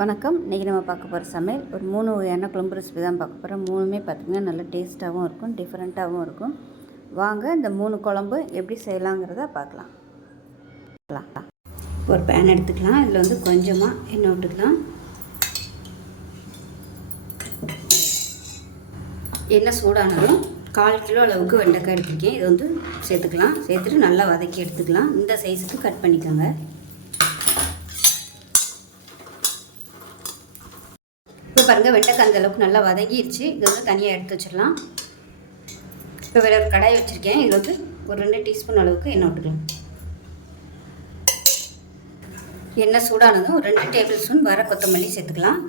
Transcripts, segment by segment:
வணக்கம். இன்றைக்கி நம்ம பார்க்க போகிற சமையல் ஒரு மூணு வகையான குழம்பு ரெசிபி தான் பார்க்க போகிறோம் மூணுமே பார்த்திங்கன்னா நல்ல டேஸ்ட்டாகவும் இருக்கும் டிஃப்ரெண்ட்டாகவும் இருக்கும். வாங்க இந்த மூணு குழம்பு எப்படி செய்யலாங்கிறத பார்க்கலாம். பார்க்கலாம். ஒரு பேன் எடுத்துக்கலாம். இதில் வந்து கொஞ்சமாக எண்ணெய் விட்டுக்கலாம். எண்ணெய் சூடானதும் கால் கிலோ அளவுக்கு வெண்டைக்காய் எடுத்துருக்கேன். இது வந்து சேர்த்துக்கலாம். சேர்த்துட்டு நல்லா வதக்கி எடுத்துக்கலாம். இந்த சைஸுக்கு கட் பண்ணிக்கோங்க. பாருங்கள் வெண்டைக்காய் அந்த அளவுக்கு நல்லா வதங்கிடுச்சு இது வந்து தனியாக எடுத்து வச்சிடலாம். இப்போ வேற ஒரு கடாய் வச்சுருக்கேன். இதில் வந்து ஒரு ரெண்டு டீஸ்பூன் அளவுக்கு எண்ணெய் விட்டுக்கலாம். எண்ணெய் சூடானதும் ஒரு ரெண்டு டேபிள் ஸ்பூன் வர கொத்தமல்லி சேர்த்துக்கலாம்.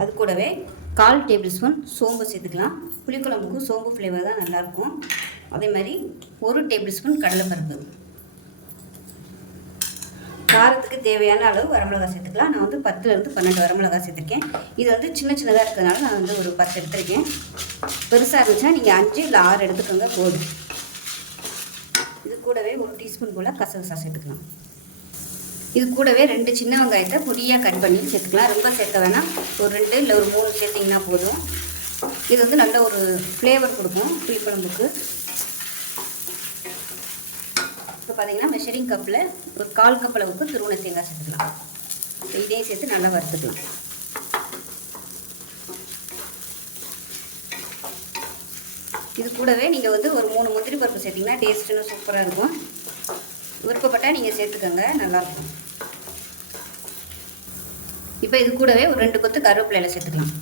அது கூடவே கால் டேபிள் ஸ்பூன் சோம்பு சேர்த்துக்கலாம். புளிக்குழம்புக்கு சோம்பு ஃப்ளேவர் தான் நல்லாயிருக்கும். அதே மாதிரி ஒரு டேபிள் ஸ்பூன் கடலைப்பருப்பு. காரத்துக்கு தேவையான அளவு வரமிளகாய் சேர்த்துக்கலாம். நான் வந்து பத்துலேருந்து பன்னெண்டு வரமிளகாய் சேர்த்துருக்கேன். இது வந்து சின்ன சின்னதாக இருக்கிறதுனால நான் வந்து ஒரு பத்து எடுத்திருக்கேன். பெருசாக இருந்துச்சுன்னா நீங்கள் அஞ்சு இல்லை ஆறு எடுத்துக்கோங்க போதும். இது கூடவே ஒரு டீஸ்பூன் போல் கசகசா சேர்த்துக்கலாம். இது கூடவே ரெண்டு சின்ன வெங்காயத்தை பொடியாக கட் பண்ணி சேர்த்துக்கலாம். ரொம்ப சேர்க்க வேணாம். ஒரு ரெண்டு இல்லை ஒரு மூணு சேர்த்திங்கன்னா போதும். இது வந்து நல்ல ஒரு ஃப்ளேவர் கொடுக்கும் புளிக்குழம்புக்கு இப்போ பார்த்தீங்கன்னா மெஷரிங் கப்பில் ஒரு கால் கப் அளவுக்கு திருவண்ண தேங்காய் சேர்த்துக்கலாம். இப்போ இதையும் சேர்த்து நல்லா வறுத்துக்கலாம். இது கூடவே நீங்கள் வந்து ஒரு மூணு முந்திரி பருப்பு சேர்த்திங்கன்னா டேஸ்ட்டுன்னு சூப்பராக இருக்கும். விருப்பப்பட்டால் நீங்கள் சேர்த்துக்கோங்க நல்லாயிருக்கும் இப்போ இது கூடவே ஒரு ரெண்டு கொத்து கருவேப்பிலையில் சேர்த்துக்கலாம்.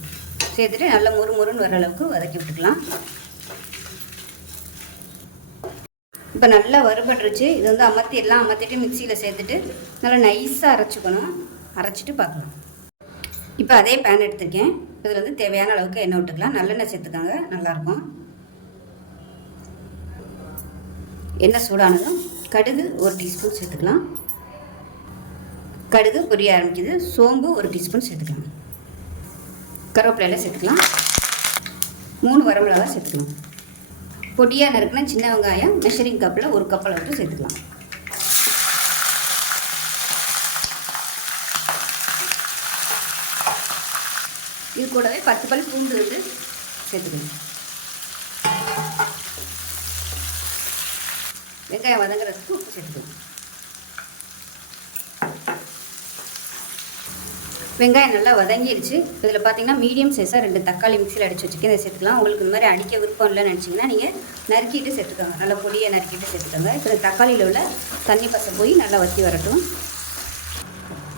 சேர்த்துட்டு நல்லா முறு முறுன்னு வர அளவுக்கு வதக்கி விட்டுக்கலாம். இப்போ நல்லா வறுபட்டுருச்சு. இது வந்து அமர்த்தி எல்லாம் அமர்த்திட்டு மிக்சியில் சேர்த்துட்டு நல்லா நைஸாக அரைச்சிக்கணும். அரைச்சிட்டு பார்க்கலாம். இப்போ அதே பேன் எடுத்திருக்கேன். இதில் வந்து தேவையான அளவுக்கு எண்ணெய் விட்டுக்கலாம். நல்லெண்ணெய் சேர்த்துக்காங்க. நல்லாயிருக்கும். எண்ணெய் சூடானதும் கடுகு ஒரு டீஸ்பூன் சேர்த்துக்கலாம். கடுகு பொரிய ஆரம்பிக்குது. சோம்பு ஒரு டீஸ்பூன் சேர்த்துக்கலாம். கருவேப்பிலையில் சேர்த்துக்கலாம். மூணு வரமிளகா சேர்த்துக்கலாம். பொடியாக நறுக்கின சின்ன வெங்காயம் மெஷரிங் கப்பில் ஒரு கப்பில் அளவுக்கு சேர்த்துக்கலாம். இது கூடவே பத்து பல் பூண்டு வந்து சேர்த்துக்கணும் வெங்காயம் வதங்குறதுக்கு உப்பு சேர்த்துக்கணும் வெங்காயம் நல்லா வதங்கிடுச்சு இதில் பார்த்தீங்கன்னா மீடியம் சைஸாக ரெண்டு தக்காளி மிக்சியில் அடிச்சு வச்சுருக்கேன். இதை சேர்த்துக்கலாம். உங்களுக்கு இந்த மாதிரி அடிக்க விருப்பம் இல்லைன்னு நினச்சிங்கன்னா நீங்கள் நறுக்கிட்டு சேர்த்துக்கோங்க. நல்லா பொடியை நறுக்கிட்டு சேர்த்துக்கோங்க. இப்போ தக்காளியில் உள்ள தண்ணி பசை போய் நல்லா வற்றி வரட்டும்.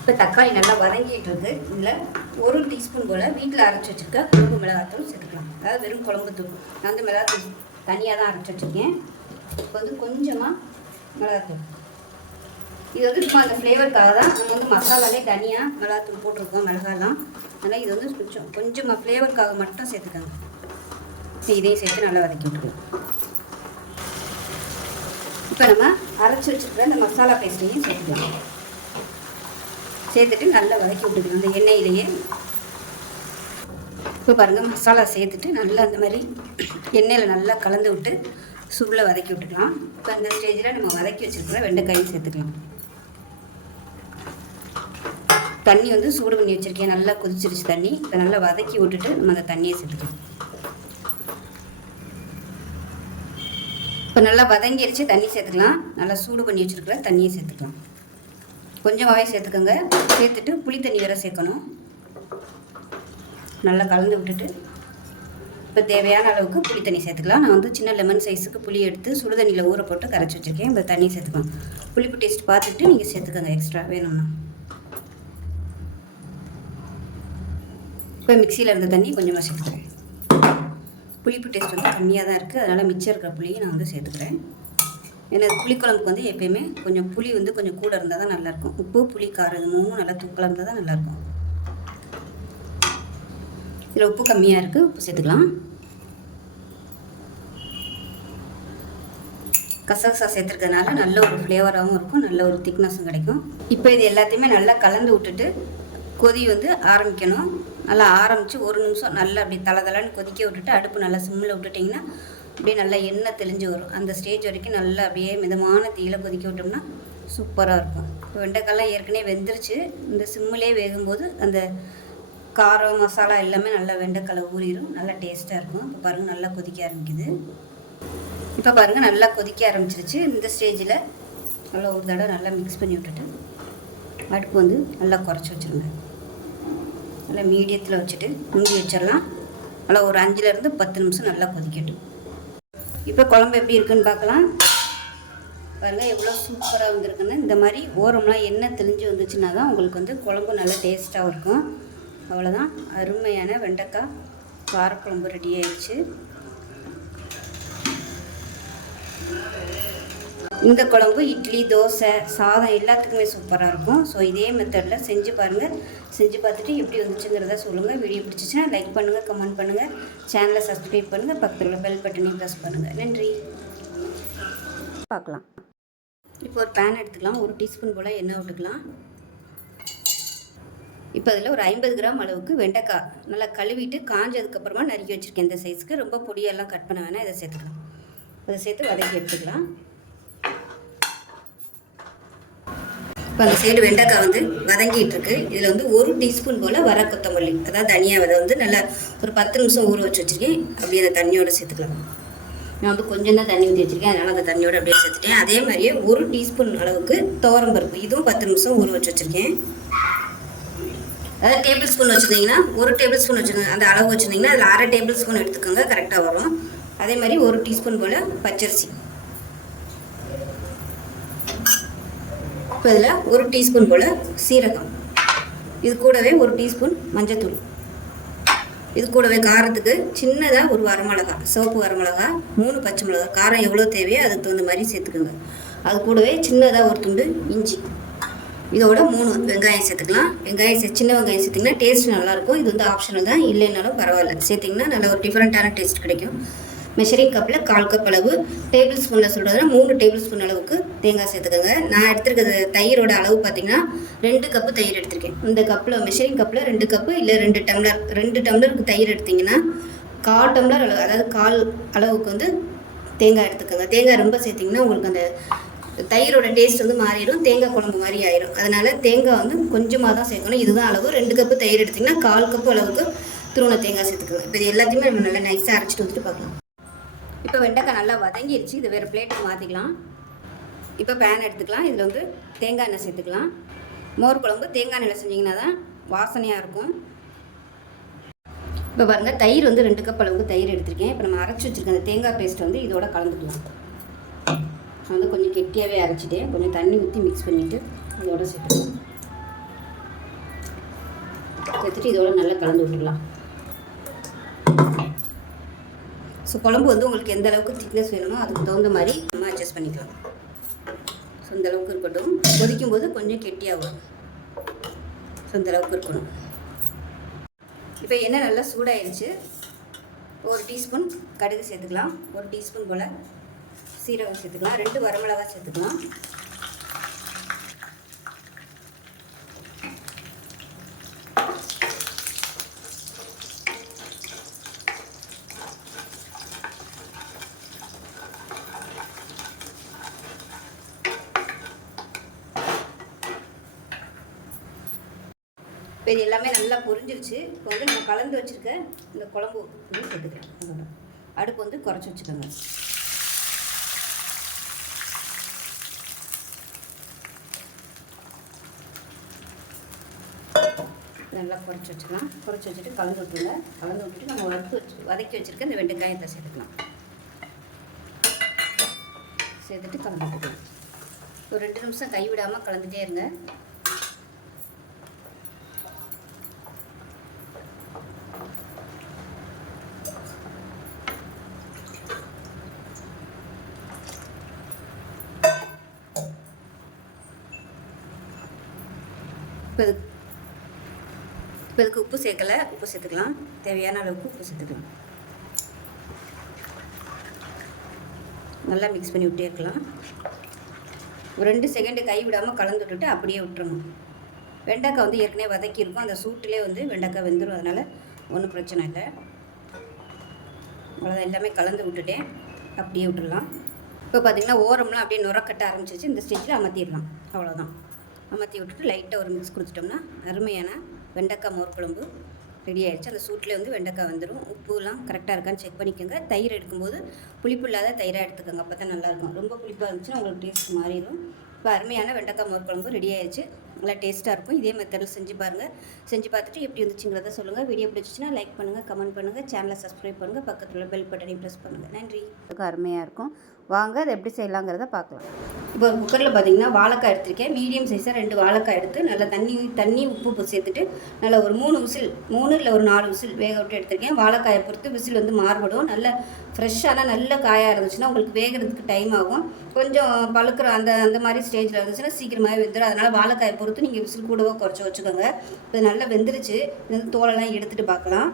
இப்போ தக்காளி நல்லா வதங்கிட்டு இருக்கு இதில் ஒரு டீஸ்பூன் போல் வீட்டில் அரைச்சி வச்சுருக்க குழம்பு மிளகாத்தூள் சேர்த்துக்கலாம். அதாவது வெறும் குழம்பு தூள். நான் வந்து மிளகாத்தூள் தனியாக தான் அரைச்சி வச்சுருக்கேன். இப்போ வந்து கொஞ்சமாக மிளகாத்தூள். இது வந்து சும்மா அந்த ஃப்ளேவருக்காக தான். நம்ம வந்து மசாலாலே தனியாக மிளகாத்தூள் போட்டிருக்கோம் மிளகாலாம் அதனால் இது வந்து கொஞ்சம் கொஞ்சமாக ஃப்ளேவருக்காக மட்டும் சேர்த்துக்கோங்க. இதையும் சேர்த்து நல்லா வதக்கி விட்டுருவோம் இப்போ நம்ம அரைச்சி வச்சுருக்கிற இந்த மசாலா பேஸ்ட்டையும் சேர்த்துக்கலாம். சேர்த்துட்டு நல்லா வதக்கி விட்டுக்கணும் அந்த எண்ணெயிலேயே. இப்போ பாருங்கள் மசாலா சேர்த்துட்டு நல்லா அந்த மாதிரி எண்ணெயில் நல்லா கலந்து விட்டு சுருளை வதக்கி விட்டுக்கலாம். இப்போ அந்த ஸ்டேஜில் நம்ம வதக்கி வச்சுருக்கிற வெண்டைக்காயும் சேர்த்துக்கலாம். தண்ணி வந்து சூடு பண்ணி வச்சுருக்கேன். நல்லா கொதிச்சிருச்சு தண்ணி. இப்போ நல்லா வதக்கி விட்டுட்டு நம்ம அந்த தண்ணியை சேர்த்துக்கலாம். இப்போ நல்லா வதங்கிடுச்சு தண்ணி சேர்த்துக்கலாம். நல்லா சூடு பண்ணி வச்சுருக்கிற தண்ணியை சேர்த்துக்கலாம். கொஞ்சமாகவே சேர்த்துக்கோங்க. சேர்த்துட்டு புளி தண்ணி வேற சேர்க்கணும். நல்லா கலந்து விட்டுட்டு இப்போ தேவையான அளவுக்கு புளி தண்ணி சேர்த்துக்கலாம். நான் வந்து சின்ன லெமன் சைஸுக்கு புளி எடுத்து சுடு தண்ணியில் ஊற போட்டு கரைச்சி வச்சுருக்கேன். இந்த தண்ணி சேர்த்துக்கலாம். புளிப்பு டேஸ்ட் பார்த்துட்டு நீங்கள் சேர்த்துக்கோங்க. எக்ஸ்ட்ரா வேணும்னா. இப்போ மிக்சியில் இருந்த தண்ணி கொஞ்சமாக சேர்த்துக்கிறேன். புளிப்பு டேஸ்ட் வந்து கம்மியாக தான் இருக்குது அதனால் மிச்சம் இருக்கிற புளியை நான் வந்து சேர்த்துக்கிறேன். ஏன்னா புளிக்குழம்புக்கு வந்து எப்பயுமே கொஞ்சம் புளி வந்து கொஞ்சம் கூட இருந்தால் தான் நல்லாயிருக்கும். உப்பு புளி காரம் இது மூணும் நல்லா தூக்கலாக இருந்தால் தான் நல்லாயிருக்கும். இதில் உப்பு கம்மியாக இருக்குது உப்பு சேர்த்துக்கலாம். கசகசா சேர்த்துருக்கிறதுனால நல்ல ஒரு ஃப்ளேவராகவும் இருக்கும். நல்ல ஒரு திக்னஸும் கிடைக்கும். இப்போ இது எல்லாத்தையுமே நல்லா கலந்து விட்டுட்டு கொதி வந்து ஆரம்பிக்கணும். நல்லா ஆரம்பித்து ஒரு நிமிஷம் நல்லா அப்படி தலை தலைன்னு கொதிக்க விட்டுட்டு அடுப்பு நல்லா சிம்மில் விட்டுட்டிங்கன்னா அப்படியே நல்லா எண்ணெய் தெளிஞ்சு வரும். அந்த ஸ்டேஜ் வரைக்கும் நல்லா அப்படியே மிதமான தீயில கொதிக்க விட்டோம்னா சூப்பராக இருக்கும். இப்போ வெண்டைக்காய்லாம் ஏற்கனவே வெந்துருச்சு. இந்த சிம்மிலே வேகும்போது அந்த காரம் மசாலா எல்லாமே நல்லா வெண்டைக்காய் ஊறிடும் நல்லா டேஸ்ட்டாக இருக்கும். இப்போ பாருங்கள் நல்லா கொதிக்க ஆரம்பிக்குது. இப்போ பாருங்கள் நல்லா கொதிக்க ஆரம்பிச்சிருச்சு. இந்த ஸ்டேஜில் நல்லா ஒரு தடவை நல்லா மிக்ஸ் பண்ணி விட்டுட்டு அடுப்பு வந்து நல்லா குறைச்சி வச்சுருங்க. நல்லா மீடியத்தில் வச்சுட்டு மூடி வச்சிடலாம். நல்லா ஒரு அஞ்சுலேருந்து பத்து நிமிஷம் நல்லா கொதிக்கட்டும். இப்போ குழம்பு எப்படி இருக்குன்னு பார்க்கலாம். பாருங்கள் எவ்வளோ சூப்பராக வந்திருக்குன்னு. இந்த மாதிரி ஓரம்லாம் எண்ணெய் தெளிஞ்சு வந்துச்சுன்னா தான் உங்களுக்கு வந்து குழம்பு நல்லா டேஸ்ட்டாகவும் இருக்கும். அவ்வளோதான் அருமையான வெண்டைக்காய் காரக்குழம்பு ரெடி ஆயிடுச்சு. இந்த குழம்பு இட்லி தோசை சாதம் எல்லாத்துக்குமே சூப்பராக இருக்கும். ஸோ இதே மெத்தடில் செஞ்சு பாருங்கள் செஞ்சு பார்த்துட்டு எப்படி வந்துச்சுங்கிறத சொல்லுங்கள் வீடியோ பிடிச்சிச்சுன்னா லைக் பண்ணுங்கள் கமெண்ட் பண்ணுங்கள் சேனலை சப்ஸ்கிரைப் பண்ணுங்கள் பக்கத்தில் உள்ள பெல் பட்டனையும் ப்ரெஸ் பண்ணுங்கள் நன்றி. பார்க்கலாம். இப்போ ஒரு பேன் எடுத்துக்கலாம். ஒரு டீஸ்பூன் போல் எண்ணெய் விட்டுக்கலாம். இப்போ அதில் ஒரு ஐம்பது கிராம் அளவுக்கு வெண்டைக்காய் நல்லா கழுவிட்டு காஞ்சதுக்கப்புறமா நறுக்கி வச்சுருக்கேன் இந்த சைஸ்க்கு ரொம்ப பொடியெல்லாம் கட் பண்ண வேணால் இதை சேர்த்துக்கலாம். அதை சேர்த்து வதக்கி எடுத்துக்கலாம். இப்போ அந்த சைடு வெண்டைக்காய் வந்து வதங்கிட்டு இருக்கு இதில் வந்து ஒரு டீஸ்பூன் போல் வர கொத்தமல்லி. அதாவது தனியா விதை வந்து நல்லா ஒரு பத்து நிமிஷம் ஊற வச்சு வச்சுருக்கேன். அப்படியே அந்த தண்ணியோட சேர்த்துக்கலாம். நான் வந்து கொஞ்சம் தான் தண்ணி ஊற்றி வச்சுருக்கேன். அதனால் அந்த தண்ணியோட அப்படியே சேர்த்துட்டேன். அதே மாதிரியே ஒரு டீஸ்பூன் அளவுக்கு துவரம் பருப்பு. இதுவும் பத்து நிமிஷம் ஊற வச்சு வச்சுருக்கேன். அதாவது டேபிள் ஸ்பூன் வச்சுருந்தீங்கன்னா ஒரு டேபிள் ஸ்பூன் வச்சுருங்க. அந்த அளவு வச்சுருந்தீங்கன்னா அதில் அரை டேபிள் ஸ்பூன் எடுத்துக்கோங்க. கரெக்டாக வரும். அதே மாதிரி ஒரு டீஸ்பூன் போல் பச்சரிசி. இப்போ இதில் ஒரு டீஸ்பூன் போல் சீரகம். இது கூடவே ஒரு டீஸ்பூன் மஞ்சத்தூள். இது கூடவே காரத்துக்கு சின்னதாக ஒரு வரமிளகா சிவப்பு வரமிளகா மூணு பச்சை மிளகா காரம் எவ்வளோ தேவையோ அதுக்கு தகுந்த மாதிரி சேர்த்துக்கோங்க. அது கூடவே சின்னதாக ஒரு துண்டு இஞ்சி. இதோட மூணு வெங்காயம் சேர்த்துக்கலாம். வெங்காயம் சே சின்ன வெங்காயம் சேர்த்திங்கன்னா டேஸ்ட் நல்லாயிருக்கும் இது வந்து ஆப்ஷனல் தான். இல்லைன்னாலும் பரவாயில்ல. சேர்த்திங்கன்னா நல்ல ஒரு டிஃப்ரெண்ட்டான டேஸ்ட் கிடைக்கும். மெஷரிங் கப்பில் கால் கப் அளவு டேபிள் ஸ்பூனில் சொல்கிறதுனா மூணு டேபிள் ஸ்பூன் அளவுக்கு தேங்காய் சேர்த்துக்கோங்க. நான் எடுத்துருக்கிறது தயிரோட அளவு பார்த்தீங்கன்னா ரெண்டு கப்பு தயிர் எடுத்திருக்கேன். இந்த கப்பில் மெஷரிங் கப்பில் ரெண்டு கப்பு இல்லை ரெண்டு டம்ளர் ரெண்டு டம்ளருக்கு தயிர் எடுத்திங்கன்னா கால் டம்ளர் அளவு அதாவது கால் அளவுக்கு வந்து தேங்காய் எடுத்துக்கோங்க. தேங்காய் ரொம்ப சேர்த்திங்கன்னா உங்களுக்கு அந்த தயிரோட டேஸ்ட் வந்து மாறிடும். தேங்காய் குழம்பு மாதிரி ஆயிரும். அதனால் தேங்காய் வந்து கொஞ்சமாக தான் சேர்க்கணும். இதுதான் அளவு. ரெண்டு கப்பு தயிர் எடுத்திங்கன்னா கால் கப்பு அளவுக்கு துருவண தேங்காய் சேர்த்துக்கோங்க. இப்போ இது எல்லாத்தையுமே நம்ம நல்லா நைஸாக அரைச்சிட்டு வந்துட்டு பார்க்கலாம். இப்போ வெண்டைக்காய் நல்லா வதங்கிருச்சு. இது வேறு பிளேட்டுக்கு மாற்றிக்கலாம் இப்போ பேன் எடுத்துக்கலாம். இதில் வந்து தேங்காய் எண்ணெய் சேர்த்துக்கலாம். மோர் குழம்பு தேங்காய் எண்ணெயில் செஞ்சிங்கன்னா தான் வாசனையாக இருக்கும். இப்போ பாருங்கள் தயிர் வந்து ரெண்டு கப் அளவுக்கு தயிர் எடுத்திருக்கேன். இப்போ நம்ம அரைச்சி வச்சுருக்க அந்த தேங்காய் பேஸ்ட் வந்து இதோட கலந்துக்கலாம். நான் வந்து கொஞ்சம் கெட்டியாகவே அரைச்சிட்டேன். கொஞ்சம் தண்ணி ஊற்றி மிக்ஸ் பண்ணிவிட்டு இதோட சேர்த்துக்கலாம். சேர்த்துட்டு இதோட நல்லா கலந்து விட்டுக்கலாம் ஸோ குழம்பு வந்து உங்களுக்கு எந்த அளவுக்கு திக்னஸ் வேணுமோ அதுக்கு தகுந்த மாதிரி நம்ம அட்ஜஸ்ட் பண்ணிக்கலாம். ஸோ இந்த அளவுக்கு இருக்கட்டும். கொதிக்கும் போது கொஞ்சம் கெட்டியாகும் ஸோ இந்த அளவுக்கு இருக்கணும். இப்போ எண்ணெய் நல்லா சூடாயிருச்சு. ஒரு டீஸ்பூன் கடுகு சேர்த்துக்கலாம். ஒரு டீஸ்பூன் போல் சீரகம் சேர்த்துக்கலாம். ரெண்டு வரமிளகா சேர்த்துக்கலாம் இப்போ இது எல்லாமே நல்லா பொரிஞ்சிருச்சு இப்போ வந்து நம்ம கலந்து வச்சுருக்க இந்த குழம்பு வந்து அதோட அடுப்பு வந்து குறைச்சி வச்சுக்கோங்க. நல்லா குறைச்சி வச்சுக்கலாம். குறைச்சி வச்சுட்டு கலந்து விட்டுருங்க. கலந்து விட்டுட்டு நம்ம வறுத்து வச்சு வதக்கி வச்சுருக்க இந்த வெண்டைக்காயத்தை சேர்த்துக்கலாம். சேர்த்துட்டு கலந்து விட்டுக்கலாம். ஒரு ரெண்டு நிமிஷம் கை விடாமல் கலந்துகிட்டே இருங்க. இப்போ இது இப்போ இதுக்கு உப்பு சேர்க்கலை உப்பு சேர்த்துக்கலாம். தேவையான அளவுக்கு உப்பு சேர்த்துக்கலாம். நல்லா மிக்ஸ் பண்ணி விட்டே இருக்கலாம். ஒரு ரெண்டு செகண்டு கை விடாமல் கலந்து விட்டுட்டு அப்படியே விட்டுறணும். வெண்டைக்காய் வந்து ஏற்கனவே வதக்கியிருக்கும். அந்த சூட்டிலே வந்து வெண்டைக்காய் வெந்துடும் அதனால் ஒன்றும் பிரச்சனை இல்லை. அவ்வளோதான் எல்லாமே கலந்து விட்டுட்டேன் அப்படியே விட்டுடலாம் இப்போ பார்த்தீங்கன்னா ஓரம்லாம் அப்படியே நுரக்கட்ட ஆரம்பிச்சிச்சு இந்த ஸ்டேஜில் அமர்த்திடலாம். அவ்வளோதான் அமர்த்தி விட்டுட்டு லைட்டாக ஒரு மிக்ஸ் கொடுத்துட்டோம்னா அருமையான வெண்டைக்காய் மோர் குழம்பு ரெடி ஆயிடுச்சு. அந்த சூட்டில் வந்து வெண்டைக்காய் வந்துடும் உப்புலாம் கரெக்டாக இருக்கான்னு செக் பண்ணிக்கோங்க. தயிர் எடுக்கும்போது புளிப்பு இல்லாத தயிராக எடுத்துக்கோங்க. அப்போ தான் நல்லாயிருக்கும் ரொம்ப புளிப்பாக இருந்துச்சுன்னா உங்களுக்கு டேஸ்ட் மாறிடும். இப்போ அருமையான வெண்டைக்காய் மோர் குழம்பு ரெடி ஆயிடுச்சு. நல்லா டேஸ்ட்டாக இருக்கும். இதே மெத்தடில் செஞ்சு பாருங்கள் செஞ்சு பார்த்துட்டு எப்படி வந்துச்சுங்கிறத சொல்லுங்கள் வீடியோ பிடிச்சிச்சின்னா லைக் பண்ணுங்கள் கமெண்ட் பண்ணுங்கள் சேனலை சப்ஸ்கிரைப் பண்ணுங்கள் பக்கத்தில் உள்ள பெல் பட்டனையும் ப்ரெஸ் பண்ணுங்கள் நன்றி. அருமையாக இருக்கும். வாங்க அதை எப்படி செய்யலாங்கிறத பார்க்கலாம். இப்போ குக்கரில் பார்த்தீங்கன்னா வாழைக்காய் எடுத்திருக்கேன். மீடியம் சைஸாக ரெண்டு வாழைக்காய் எடுத்து நல்லா தண்ணி தண்ணி உப்பு உப்பு சேர்த்துட்டு நல்லா ஒரு மூணு விசில் மூணு இல்லை ஒரு நாலு விசில் வேக விட்டு எடுத்திருக்கேன். வாழைக்காயை பொறுத்து விசில் வந்து மாறுபடும். நல்ல ஃப்ரெஷ்ஷான நல்ல காயாக இருந்துச்சுன்னா உங்களுக்கு வேகிறதுக்கு டைம் ஆகும். கொஞ்சம் பழுக்கிற அந்த அந்த மாதிரி ஸ்டேஜில் இருந்துச்சுன்னா சீக்கிரமாகவே வெந்துடும் அதனால் வாழைக்காயை பொறுத்து நீங்கள் விசில் கூடவோ குறைச்சி வச்சுக்கோங்க. இது நல்லா வெந்துருச்சு. இது வந்து தோலெல்லாம் எடுத்துகிட்டு பார்க்கலாம்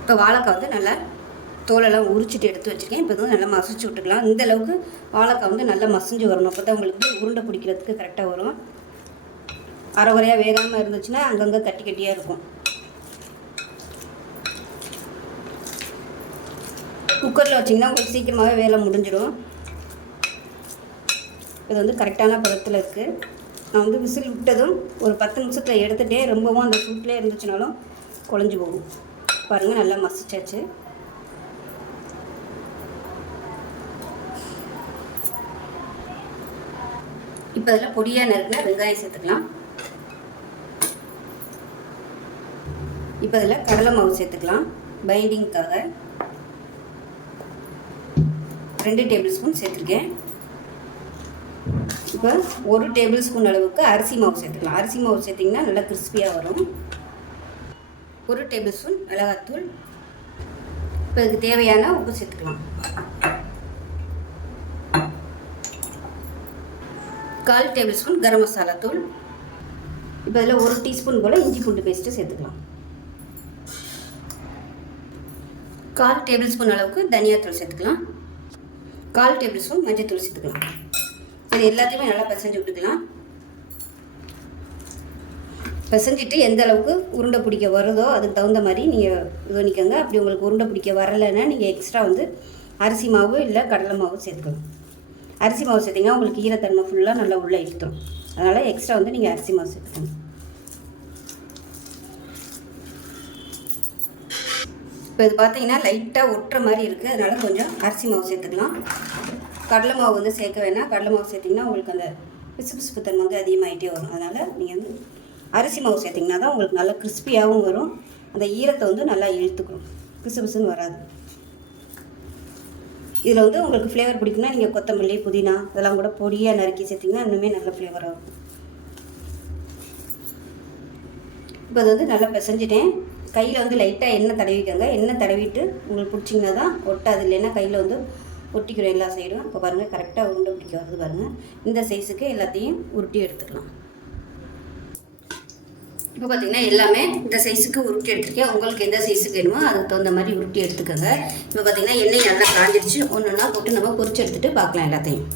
இப்போ வாழைக்காய் வந்து நல்லா தோலெல்லாம் உரிச்சிட்டு எடுத்து வச்சுருக்கேன். இப்போ வந்து நல்லா மசிச்சு விட்டுக்கலாம். இந்த அளவுக்கு வாழைக்காய் வந்து நல்லா மசிஞ்சு வரணும். அப்போ தான் உங்களுக்கு உருண்டை பிடிக்கிறதுக்கு கரெக்டாக வரும். அரை குறையாக வேகாமல் இருந்துச்சுன்னா அங்கங்கே கட்டி கட்டியாக இருக்கும். குக்கரில் வச்சிங்கன்னா உங்களுக்கு சீக்கிரமாகவே வேலை முடிஞ்சிடும். இது வந்து கரெக்டான பதத்தில் இருக்குது நான் வந்து விசில் விட்டதும் ஒரு பத்து நிமிஷத்தில் எடுத்துகிட்டே ரொம்பவும் அந்த சூட்லேயே இருந்துச்சுனாலும் குழஞ்சி போகும். பாருங்கள் நல்லா மசிச்சாச்சு. இப்போ அதில் பொடியாக நறுக்கின வெங்காயம் சேர்த்துக்கலாம். இப்போ அதில் கடலை மாவு சேர்த்துக்கலாம். பைண்டிங்க்காக ரெண்டு டேபிள் ஸ்பூன் சேர்த்துருக்கேன். இப்போ ஒரு டேபிள் ஸ்பூன் அளவுக்கு அரிசி மாவு சேர்த்துக்கலாம். அரிசி மாவு சேர்த்திங்கன்னா நல்லா கிறிஸ்பியாக வரும். ஒரு டேபிள் ஸ்பூன் மிளகாத்தூள். இப்போ இதுக்கு தேவையான உப்பு சேர்த்துக்கலாம். கால் டேபிள் ஸ்பூன் கரம் மசாலா தூள். இப்போ இதில் ஒரு டீஸ்பூன் போல் இஞ்சி பூண்டு பேஸ்ட்டு சேர்த்துக்கலாம். கால் டேபிள் ஸ்பூன் அளவுக்கு தனியாத்தூள் சேர்த்துக்கலாம். கால் டேபிள் ஸ்பூன் மஞ்சள் சேர்த்துக்கலாம். இது எல்லாத்தையுமே நல்லா பிசைஞ்சு விட்டுக்கலாம். பிசைஞ்சிட்டு எந்த அளவுக்கு உருண்டை பிடிக்க வருதோ அதுக்கு தகுந்த மாதிரி நீங்கள் இது பண்ணிக்கோங்க அப்படி உங்களுக்கு உருண்டை பிடிக்க வரலைன்னா நீங்கள் எக்ஸ்ட்ரா வந்து அரிசி மாவு இல்லை கடலை மாவு சேர்த்துக்கணும். அரிசி மாவு சேர்த்திங்கன்னா உங்களுக்கு ஈரத்தன்மை ஃபுல்லாக நல்லா உள்ளே இழுத்துரும். அதனால் எக்ஸ்ட்ரா வந்து நீங்கள் அரிசி மாவு சேர்த்துக்கணும். இப்போ இது பார்த்தீங்கன்னா லைட்டாக ஒட்டுற மாதிரி இருக்குது அதனால் கொஞ்சம் அரிசி மாவு சேர்த்துக்கலாம். கடலை மாவு வந்து சேர்க்க வேணாம். கடலை மாவு சேர்த்திங்கன்னா உங்களுக்கு அந்த பிசு பிசுப்பு தன்மை வந்து அதிகமாகிட்டே வரும். அதனால் நீங்கள் வந்து அரிசி மாவு சேர்த்திங்கன்னா தான் உங்களுக்கு நல்லா கிறிஸ்பியாகவும் வரும். அந்த ஈரத்தை வந்து நல்லா இழுத்துக்கணும் பிசு பிசுன்னு வராது. இதில் வந்து உங்களுக்கு ஃப்ளேவர் பிடிக்குன்னா நீங்கள் கொத்தமல்லி புதினா இதெல்லாம் கூட பொடியாக நறுக்கி சேர்த்திங்கன்னா இன்னுமே நல்ல ஃப்ளேவராக இருக்கும். இப்போ அது வந்து நல்லா பிசைஞ்சிட்டேன். கையில் வந்து லைட்டாக எண்ணெய் தடவிக்கோங்க. எண்ணெய் தடவிட்டு உங்களுக்கு பிடிச்சிங்கன்னா தான் ஒட்டாது. இல்லைன்னா கையில் வந்து ஒட்டிக்கிறோம் எல்லா சைடும் இப்போ பாருங்கள் கரெக்டாக உருண்டை பிடிக்க வருது பாருங்கள் இந்த சைஸுக்கு எல்லாத்தையும் உருட்டி எடுத்துக்கலாம். இப்போ பார்த்தீங்கன்னா எல்லாமே இந்த சைஸுக்கு உருட்டி எடுத்துருக்கேன். உங்களுக்கு எந்த சைஸுக்கு வேணுமோ அதுக்கு தகுந்த மாதிரி உருட்டி எடுத்துக்கோங்க. இப்போ பார்த்தீங்கன்னா எண்ணெய் நல்லா காஞ்சிடுச்சு. ஒன்று ஒன்றா போட்டு நம்ம பொறிச்சு எடுத்துகிட்டு பார்க்கலாம் எல்லாத்தையும்.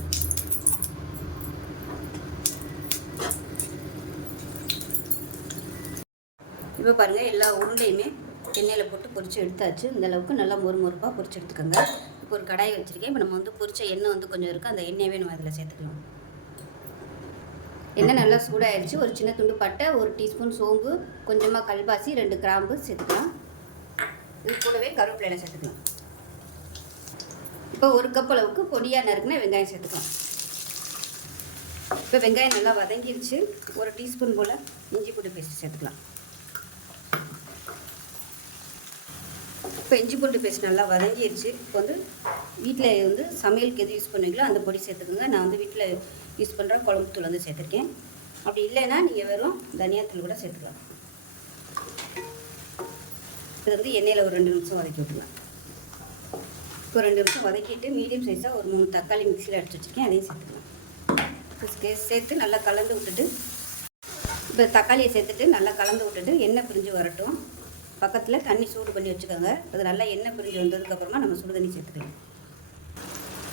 இப்போ பாருங்கள் எல்லா உருண்டையுமே எண்ணெயில் போட்டு பொறிச்சு எடுத்தாச்சு. இந்த அளவுக்கு நல்லா மொறு மொறுப்பாக பொறிச்சு எடுத்துக்கோங்க. இப்போ ஒரு கடாய் வச்சுருக்கேன். இப்போ நம்ம வந்து பொரிச்ச எண்ணெய் வந்து கொஞ்சம் இருக்குது அந்த எண்ணெயவே நம்ம அதில் சேர்த்துக்கலாம். எண்ணெய் நல்லா சூடாயிடுச்சு ஒரு சின்ன துண்டு பட்டை ஒரு டீஸ்பூன் சோம்பு கொஞ்சமாக கல்பாசி ரெண்டு கிராம்பு சேர்த்துக்கலாம். இது கூடவே கருவேப்பிலையில சேர்த்துக்கலாம். இப்போ ஒரு கப் அளவுக்கு பொடியாக நறுக்குனா வெங்காயம் சேர்த்துக்கலாம். இப்போ வெங்காயம் நல்லா வதங்கிருச்சு. ஒரு டீஸ்பூன் போல் இஞ்சி பூண்டு பேஸ்ட் சேர்த்துக்கலாம். இப்போ இஞ்சி பூண்டு பேஸ்ட் நல்லா வதங்கிடுச்சு இப்போ வந்து வீட்டில் வந்து சமையலுக்கு எது யூஸ் பண்ணுவீங்களோ அந்த பொடி சேர்த்துக்கோங்க. நான் வந்து வீட்டில் யூஸ் பண்ணுற குழம்பு தூள் வந்து சேர்த்துருக்கேன். அப்படி இல்லைன்னா நீங்கள் வெறும் தனியாத்தூள் கூட சேர்த்துக்கலாம். இது வந்து எண்ணெயில் ஒரு ரெண்டு நிமிஷம் வதக்கி விட்டுலாம் இப்போ ரெண்டு நிமிஷம் வதக்கிட்டு மீடியம் சைஸாக ஒரு மூணு தக்காளி மிக்சியில் அடிச்சு வச்சுருக்கேன். அதையும் சேர்த்துக்கலாம். சேர்த்து நல்லா கலந்து விட்டுட்டு இப்போ தக்காளியை சேர்த்துட்டு நல்லா கலந்து விட்டுட்டு எண்ணெய் பிரிஞ்சு வரட்டும். பக்கத்தில் தண்ணி சூடு பண்ணி வச்சுக்கோங்க. அது நல்லா எண்ணெய் பிரிஞ்சு வந்ததுக்கப்புறமா நம்ம சுடு தண்ணி சேர்த்துக்கலாம்.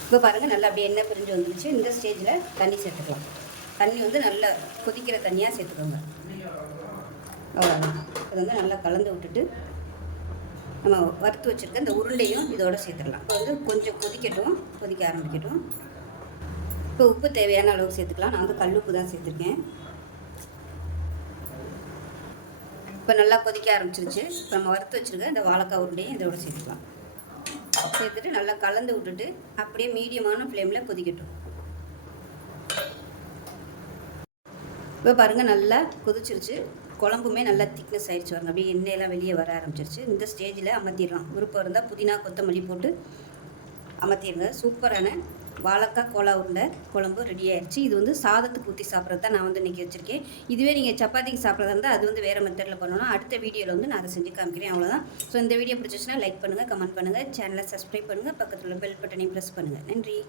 இப்போ பாருங்கள் நல்லா அப்படியே எண்ணெய் பிரிஞ்சு வந்துருச்சு. இந்த ஸ்டேஜில் தண்ணி சேர்த்துக்கலாம். தண்ணி வந்து நல்லா கொதிக்கிற தண்ணியாக சேர்த்துக்கோங்க. அவ்வளோதான் இது வந்து நல்லா கலந்து விட்டுட்டு நம்ம வறுத்து வச்சுருக்க இந்த உருண்டையும் இதோடு சேர்த்துடலாம் இப்போ வந்து கொஞ்சம் கொதிக்கட்டும். கொதிக்க ஆரம்பிக்கட்டும். இப்போ உப்பு தேவையான அளவுக்கு சேர்த்துக்கலாம். நான் வந்து கல் உப்பு தான் சேர்த்துருக்கேன். இப்போ நல்லா கொதிக்க ஆரம்பிச்சிருச்சு. இப்போ நம்ம வறுத்து வச்சுருக்க இந்த வாழைக்காய் உருண்டையும் இதோட சேர்த்துக்கலாம். சேர்த்துட்டு நல்லா கலந்து விட்டுட்டு அப்படியே மீடியமான ஃப்ளேமில் கொதிக்கட்டும். இப்போ பாருங்கள் நல்லா கொதிச்சிருச்சு. குழம்புமே நல்லா திக்னஸ் ஆயிடுச்சு பாருங்க. அப்படியே எண்ணெயெல்லாம் வெளியே வர ஆரம்பிச்சிருச்சு. இந்த ஸ்டேஜில் அமர்த்திடலாம். விருப்பம் இருந்தால் புதினா கொத்தமல்லி போட்டு அமர்த்திடுங்க. சூப்பரான வாழைக்காய் கோலா உருண்டை குழம்பு ரெடி ஆயிடுச்சு இது வந்து சாதத்துக்கு ஊற்றி சாப்பிட்றது தான் நான் வந்து இன்றைக்கி வச்சுருக்கேன். இதுவே நீங்கள் சப்பாத்திக்கு சாப்பிட்றதா இருந்தால் அது வந்து வேறு மெத்தடில் பண்ணணும் அடுத்த வீடியோவில் வந்து நான் அதை செஞ்சு காமிக்கிறேன். அவ்வளோதான் ஸோ இந்த வீடியோ பிடிச்சிச்சுன்னா லைக் பண்ணுங்கள் கமெண்ட் பண்ணுங்கள் சேனலை சப்ஸ்கிரைப் பண்ணுங்கள் பக்கத்தில் உள்ள பெல் பட்டனையும் ப்ரெஸ் பண்ணுங்கள் நன்றி.